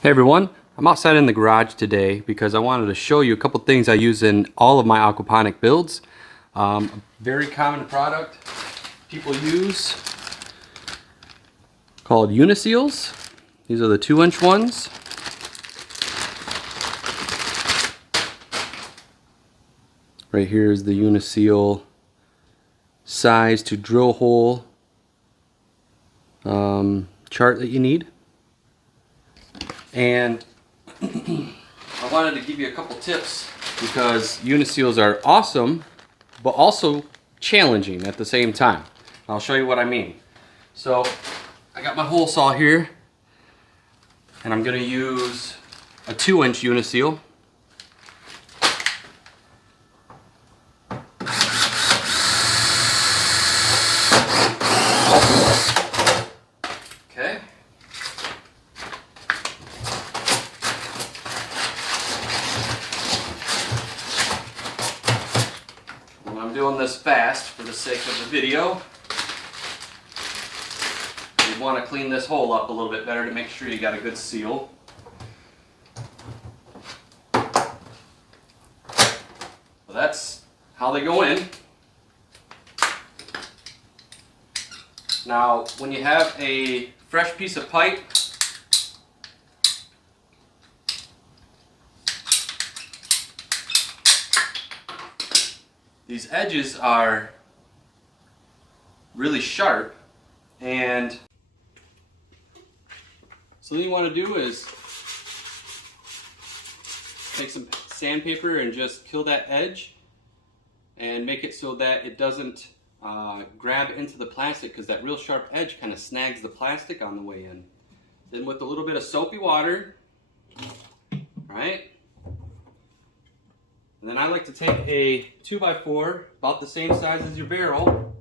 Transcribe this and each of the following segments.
Hey everyone, I'm outside in the garage today because I wanted to show you a couple things I use in all of my aquaponic builds. A very common product people use called UniSeals. These are the 2-inch ones. Right here is the UniSeal size to drill hole chart that you need. And I wanted to give you a couple tips because UniSeals are awesome, but also challenging at the same time. I'll show you what I mean. So I got my hole saw here, and I'm going to use a 2-inch UniSeal. Okay. I'm doing this fast for the sake of the video. You want to clean this hole up a little bit better to make sure you got a good seal. So that's how they go in. Now, when you have a fresh piece of pipe, these edges are really sharp, and so then you want to do is take some sandpaper and just kill that edge and make it so that it doesn't grab into the plastic, because that real sharp edge kind of snags the plastic on the way in. Then with a little bit of soapy water, right? And then I like to take a 2x4, about the same size as your barrel,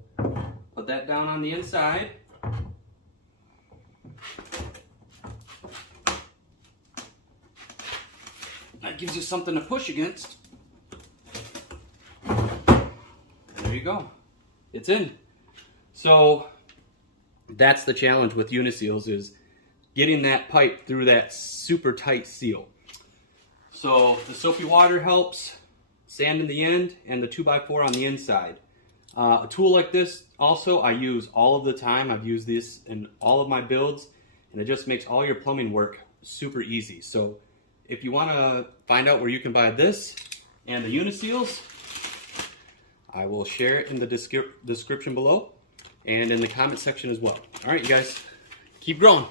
put that down on the inside. That gives you something to push against. And there you go. It's in. So that's the challenge with UniSeals, is getting that pipe through that super tight seal. So the soapy water helps, sand in the end, and the 2x4 on the inside. A tool like this also I use all of the time. I've used this in all of my builds, and it just makes all your plumbing work super easy. So if you want to find out where you can buy this and the UniSeals, I will share it in the description below and in the comment section as well. All right, you guys, keep growing.